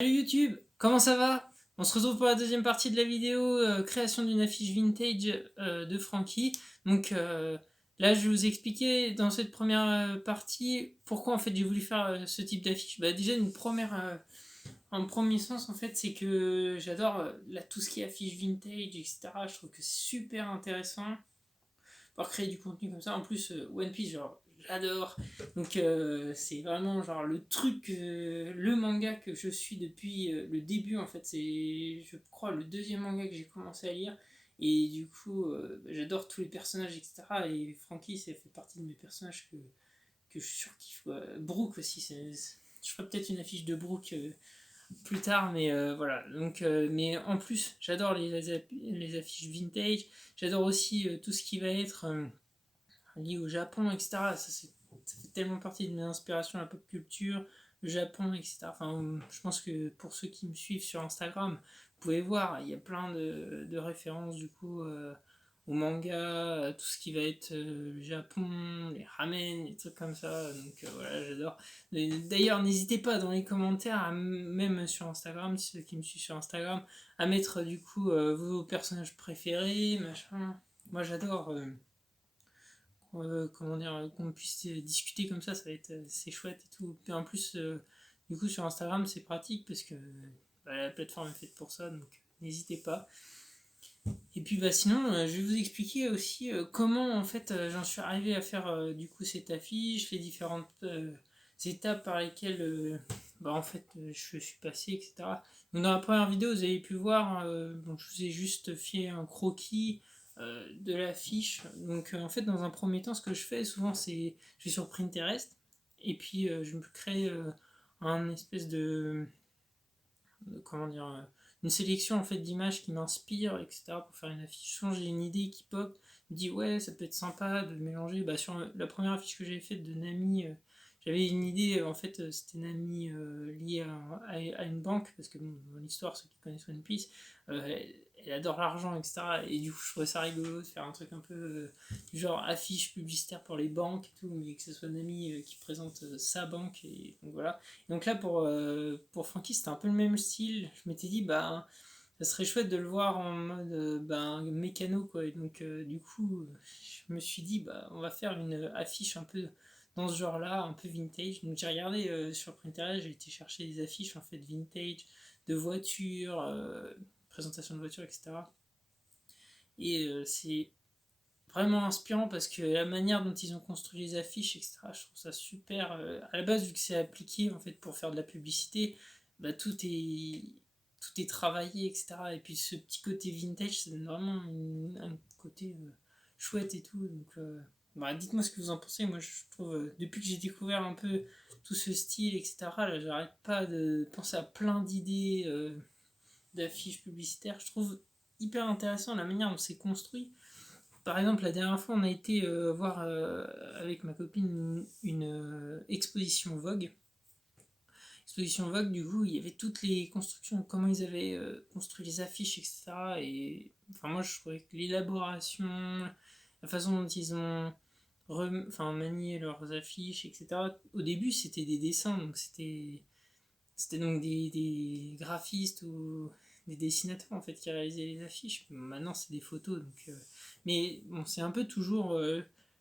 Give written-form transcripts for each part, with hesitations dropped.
Salut YouTube, comment ça va? On se retrouve pour la deuxième partie de la vidéo création d'une affiche vintage de Francky. Donc là je vais vous expliquer dans cette première partie pourquoi en fait j'ai voulu faire ce type d'affiche. Déjà en premier sens en fait c'est que j'adore tout ce qui est affiche vintage etc. Je trouve que c'est super intéressant pour créer du contenu comme ça. En plus, One Piece, genre, j'adore. Donc, c'est vraiment genre le truc, le manga que je suis depuis le début. En fait, c'est, je crois, le deuxième manga que j'ai commencé à lire. Et du coup, j'adore tous les personnages, etc. Et Franky, ça fait partie de mes personnages que je surkiffe. Brooke aussi, je ferais peut-être une affiche de Brooke plus tard, mais voilà. Donc, mais en plus, j'adore les affiches vintage. J'adore aussi tout ce qui va être lié au Japon, etc. Ça fait tellement partie de mes inspirations, la pop culture, le Japon, etc. Enfin, je pense que pour ceux qui me suivent sur Instagram, vous pouvez voir, il y a plein de références du coup au manga, à tout ce qui va être le Japon, les ramen, les trucs comme ça. Donc voilà, j'adore. D'ailleurs, n'hésitez pas dans les commentaires, même sur Instagram, ceux qui me suivent sur Instagram, à mettre du coup vos personnages préférés, machin. Moi j'adore. Comment dire, qu'on puisse discuter comme ça va être c'est chouette et tout. Puis en plus, du coup, sur Instagram, c'est pratique parce que la plateforme est faite pour ça, donc n'hésitez pas. Et puis sinon, je vais vous expliquer aussi comment en fait j'en suis arrivé à faire du coup cette affiche, les différentes étapes par lesquelles en fait je suis passé, etc. Donc dans la première vidéo, vous avez pu voir, bon, je vous ai juste fait un croquis de l'affiche. Donc en fait, dans un premier temps, ce que je fais souvent, c'est je vais sur Pinterest et puis je me crée un espèce comment dire, une sélection en fait d'images qui m'inspirent, etc. pour faire une affiche. Souvent j'ai une idée qui pop, je me dis ouais ça peut être sympa de mélanger. Sur la première affiche que j'avais faite de Nami, j'avais une idée, en fait c'était Nami liée à une banque, parce que bon, dans l'histoire, ceux qui connaissent One Piece, elle adore l'argent, etc. Et du coup je trouvais ça rigolo de faire un truc un peu du genre affiche publicitaire pour les banques et tout, mais que ce soit Nami qui présente sa banque, et donc voilà. Donc là, pour Frankie, c'était un peu le même style. Je m'étais dit, bah, ça serait chouette de le voir en mode mécano, quoi. Et donc, du coup, je me suis dit, bah, on va faire une affiche un peu dans ce genre-là, un peu vintage. Donc, j'ai regardé sur Pinterest, j'ai été chercher des affiches en fait vintage de voitures, présentation de voitures, etc. Et c'est vraiment inspirant parce que la manière dont ils ont construit les affiches, etc., je trouve ça super. À la base, vu que c'est appliqué en fait pour faire de la publicité, bah, tout est travaillé, etc. Et puis ce petit côté vintage, ça donne vraiment un côté chouette et tout. Donc, dites-moi ce que vous en pensez. Moi, je trouve, depuis que j'ai découvert un peu tout ce style, etc., là, j'arrête pas de penser à plein d'idées d'affiches publicitaires. Je trouve hyper intéressant la manière dont c'est construit. Par exemple, la dernière fois, on a été voir avec ma copine une exposition Vogue. Exposition Vogue, du coup, il y avait toutes les constructions, comment ils avaient construit les affiches, etc. Et enfin, moi, je trouvais que l'élaboration, la façon dont ils ont manié leurs affiches, etc. Au début, c'était des dessins, donc c'était donc des graphistes ou des dessinateurs en fait qui réalisaient les affiches. Maintenant, c'est des photos, donc. Mais bon, c'est un peu toujours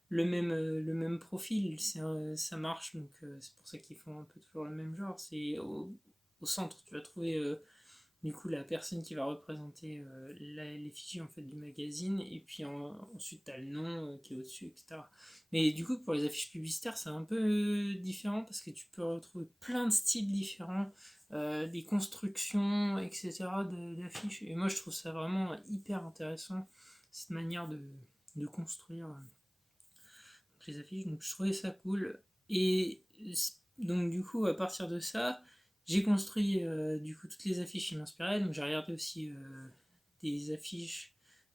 le même profil. Ça marche, donc c'est pour ça qu'ils font un peu toujours le même genre. Au centre, tu vas trouver du coup la personne qui va représenter l'effigie en fait du magazine, et puis ensuite tu as le nom qui est au-dessus, etc. Mais du coup pour les affiches publicitaires c'est un peu différent parce que tu peux retrouver plein de styles différents, des constructions, etc. d'affiches, et moi je trouve ça vraiment hyper intéressant cette manière de construire les affiches, donc je trouvais ça cool. Et donc du coup à partir de ça j'ai construit du coup toutes les affiches qui m'inspiraient, donc j'ai regardé aussi des affiches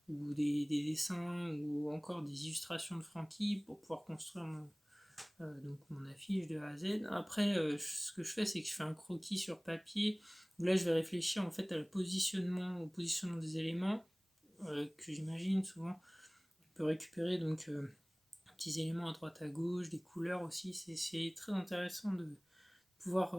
ou des dessins ou encore des illustrations de Francky pour pouvoir construire donc mon affiche de A à Z. Après, ce que je fais, c'est que je fais un croquis sur papier où là je vais réfléchir en fait au positionnement des éléments que j'imagine souvent. On peut récupérer donc petits éléments à droite à gauche, des couleurs aussi. C'est très intéressant de pouvoir,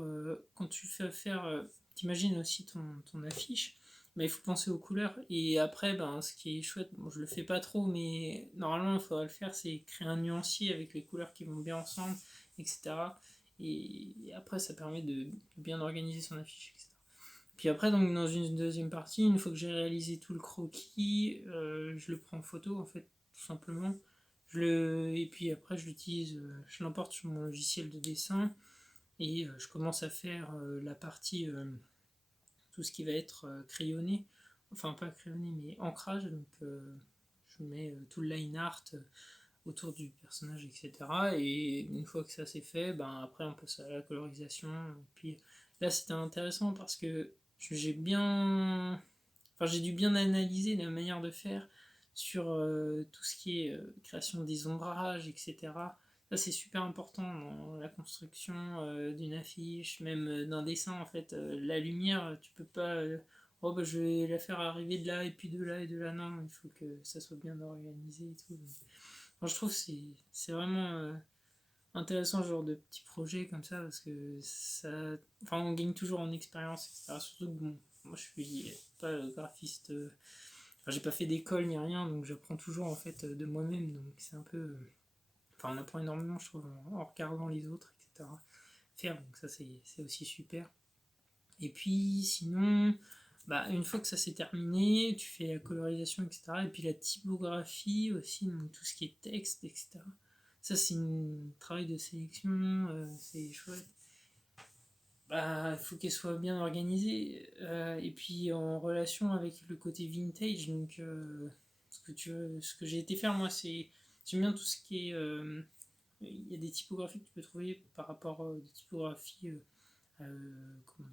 quand tu fais faire t'imagines aussi ton affiche, il faut penser aux couleurs. Et après, ce qui est chouette, bon, je le fais pas trop, mais normalement, il faudrait le faire, c'est créer un nuancier avec les couleurs qui vont bien ensemble, etc. Et après, ça permet de bien organiser son affiche, etc. Puis après, donc, dans une deuxième partie, une fois que j'ai réalisé tout le croquis, je le prends en photo, en fait, tout simplement. Et puis après, je l'emporte sur mon logiciel de dessin et je commence à faire la partie, tout ce qui va être crayonné, enfin pas crayonné, mais ancrage. Donc je mets tout le line art autour du personnage, etc. Et une fois que ça c'est fait, après on passe à la colorisation. Et puis là c'était intéressant parce que j'ai bien, enfin j'ai dû bien analyser la manière de faire sur tout ce qui est création des ombrages, etc. Ça c'est super important dans la construction d'une affiche, même d'un dessin en fait. La lumière, tu peux pas. Oh je vais la faire arriver de là et puis de là et de là. Non, il faut que ça soit bien organisé et tout. Moi, je trouve que c'est vraiment intéressant ce genre de petits projets comme ça parce que ça, enfin, on gagne toujours en expérience, etc. Surtout que bon, moi je suis pas graphiste, enfin, j'ai pas fait d'école ni rien, donc j'apprends toujours en fait de moi-même, donc c'est un peu, enfin, on apprend énormément, je trouve, en regardant les autres, etc. Faire, donc ça c'est aussi super. Et puis sinon, une fois que ça s'est terminé, tu fais la colorisation, etc. Et puis la typographie aussi, donc tout ce qui est texte, etc. Ça, c'est un travail de sélection, c'est chouette. Il faut qu'elle soit bien organisée. Et puis en relation avec le côté vintage, donc ce que j'ai été faire, moi, c'est. J'aime bien tout ce qui est. Il y a des typographies que tu peux trouver par rapport à des typographies comment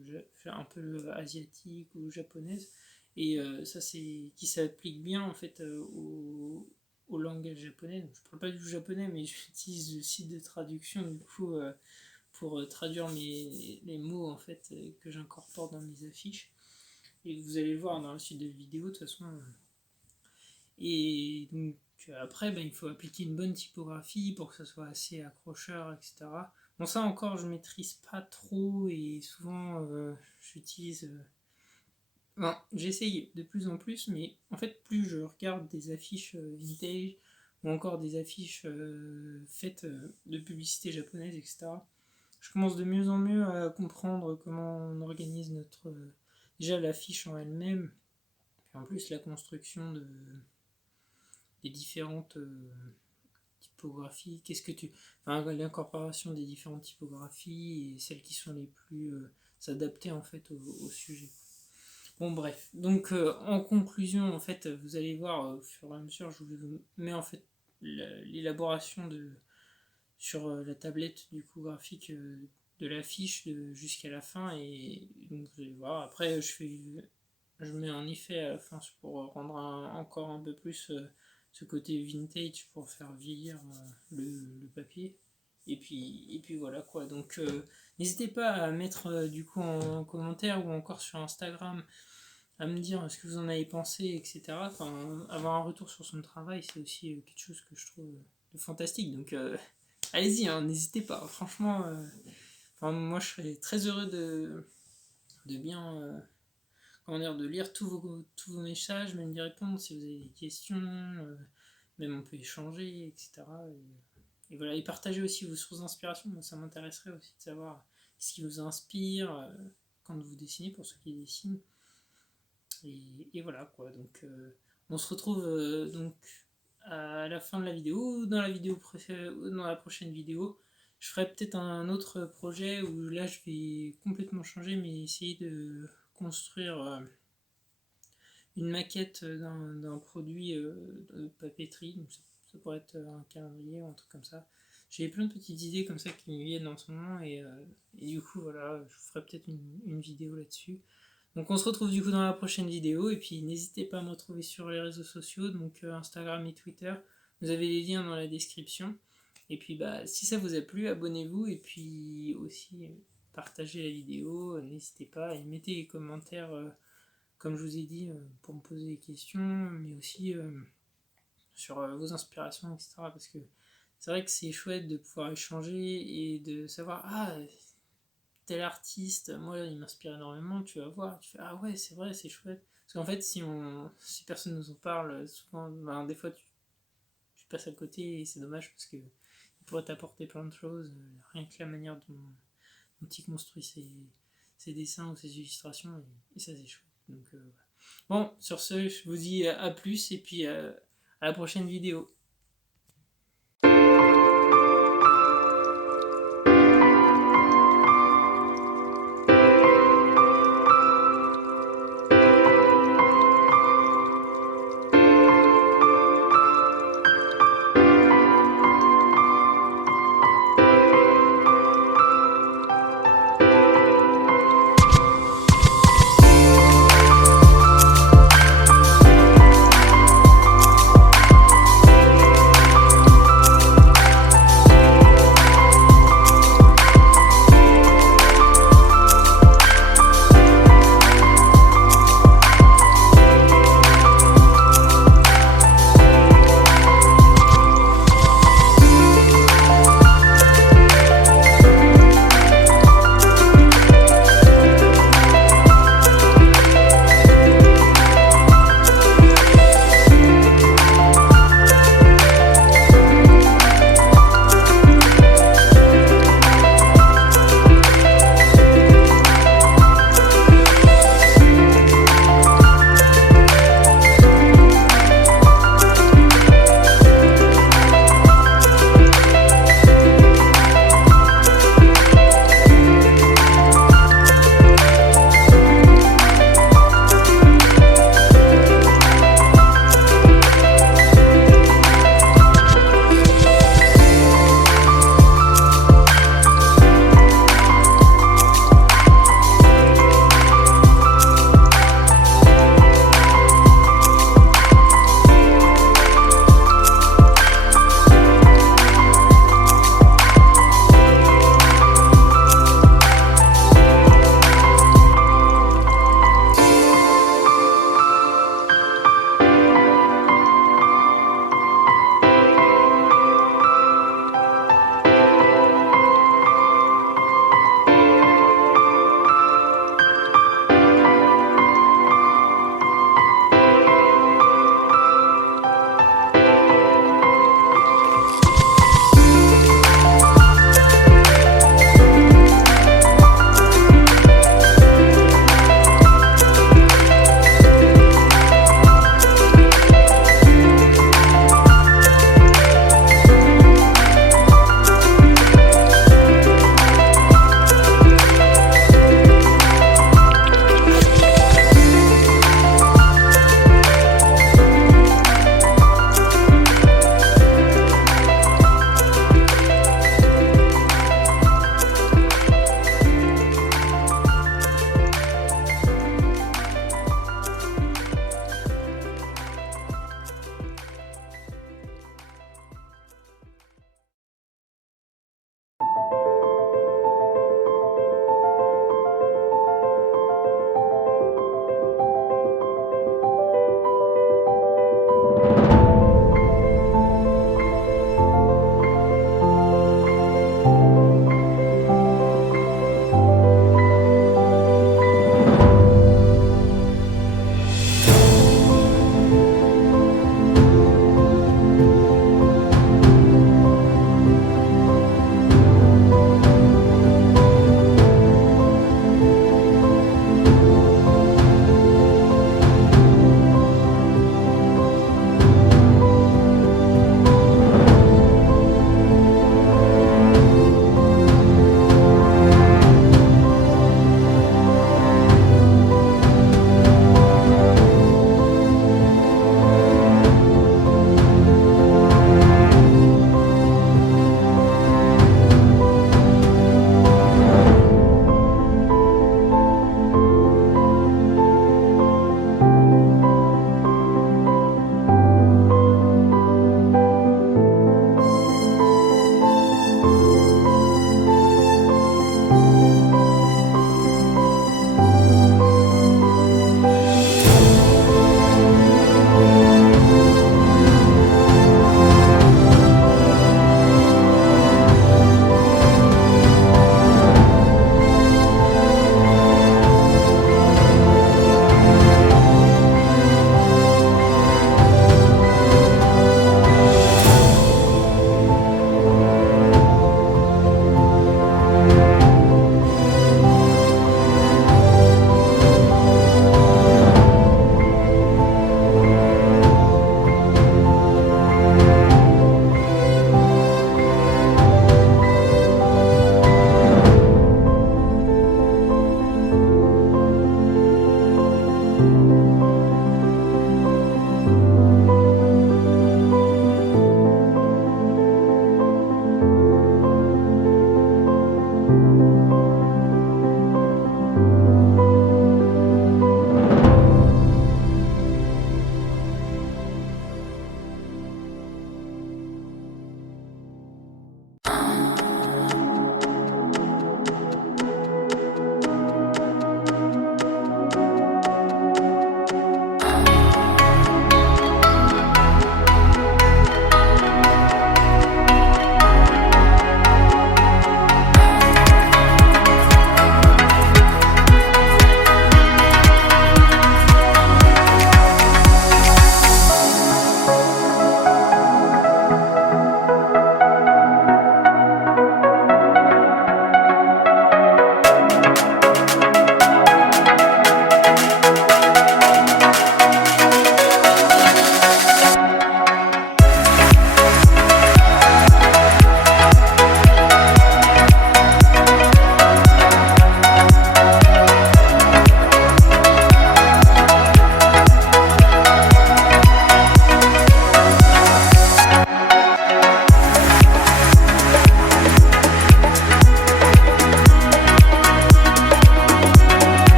dire, un peu asiatique ou japonaise, et ça c'est qui s'applique bien en fait au langage japonais. Donc, je parle pas du japonais, mais j'utilise le site de traduction du coup pour traduire les mots en fait que j'incorpore dans mes affiches, et vous allez le voir dans la suite de la vidéo de toute façon. Et donc après, il faut appliquer une bonne typographie pour que ça soit assez accrocheur, etc. Bon, ça encore, je maîtrise pas trop et souvent j'utilise. J'essaye de plus en plus, mais en fait, plus je regarde des affiches vintage ou encore des affiches faites de publicité japonaise, etc., je commence de mieux en mieux à comprendre comment on organise déjà l'affiche en elle-même, puis en plus la construction des différentes typographies, enfin, l'incorporation des différentes typographies et celles qui sont les plus adaptées en fait au sujet. Bon bref, donc en conclusion en fait, vous allez voir au fur et à mesure, je vous mets en fait l'élaboration sur la tablette du coup graphique de l'affiche jusqu'à la fin, et donc vous allez voir. Après je mets un effet à la fin pour rendre encore un peu plus ce côté vintage pour faire vieillir le papier. Et puis voilà quoi. Donc n'hésitez pas à mettre du coup en commentaire ou encore sur Instagram à me dire ce que vous en avez pensé, etc. Enfin, avoir un retour sur son travail, c'est aussi quelque chose que je trouve de fantastique. Donc allez-y, hein, n'hésitez pas. Franchement, moi je serais très heureux de bien comment dire, de lire tous vos messages, même d'y répondre si vous avez des questions, même on peut échanger, etc. Et voilà, et partager aussi vos sources d'inspiration. Moi, ça m'intéresserait aussi de savoir ce qui vous inspire quand vous dessinez, pour ceux qui dessinent. Et voilà quoi. Donc, on se retrouve donc à la fin de la vidéo, dans la prochaine vidéo. Je ferai peut-être un autre projet où là je vais complètement changer, mais essayer de construire une maquette d'un produit de papeterie. Donc ça pourrait être un calendrier ou un truc comme ça. J'ai plein de petites idées comme ça qui me viennent en ce moment, et du coup voilà, je ferai peut-être une vidéo là-dessus. Donc on se retrouve du coup dans la prochaine vidéo, et puis n'hésitez pas à me retrouver sur les réseaux sociaux, donc Instagram et Twitter. Vous avez les liens dans la description. Et puis si ça vous a plu, abonnez-vous, et puis aussi partagez la vidéo, n'hésitez pas, et mettez les commentaires comme je vous ai dit, pour me poser des questions, mais aussi sur vos inspirations, etc. Parce que c'est vrai que c'est chouette de pouvoir échanger et de savoir, tel artiste, moi il m'inspire énormément, tu vas voir, tu fais ah ouais c'est vrai, c'est chouette. Parce qu'en fait si personne nous en parle, souvent ben, des fois tu passes à côté et c'est dommage parce que il pourrait t'apporter plein de choses, rien que la manière dont il construit ses dessins ou ses illustrations et ça c'est chouette. Donc voilà. Bon, sur ce, je vous dis à plus et puis à la prochaine vidéo.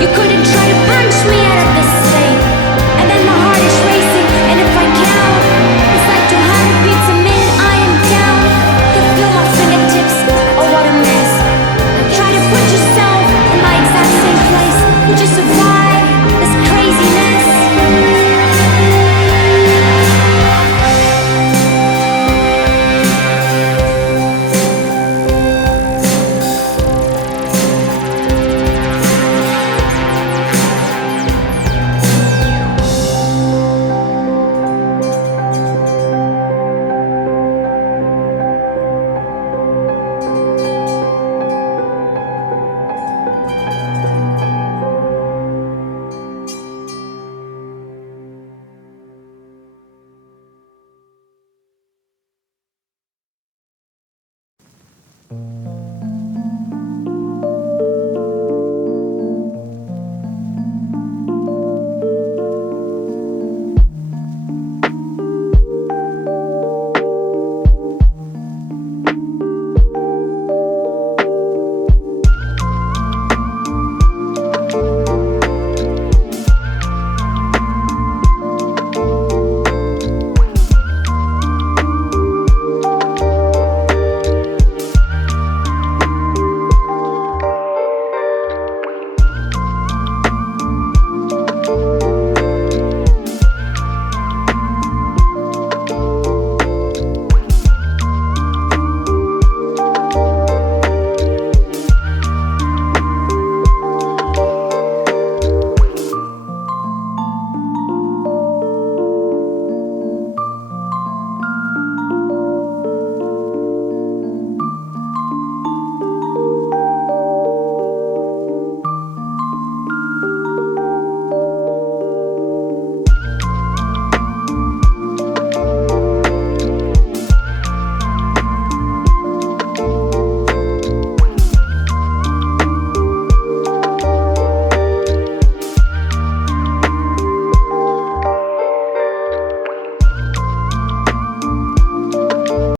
You couldn't try to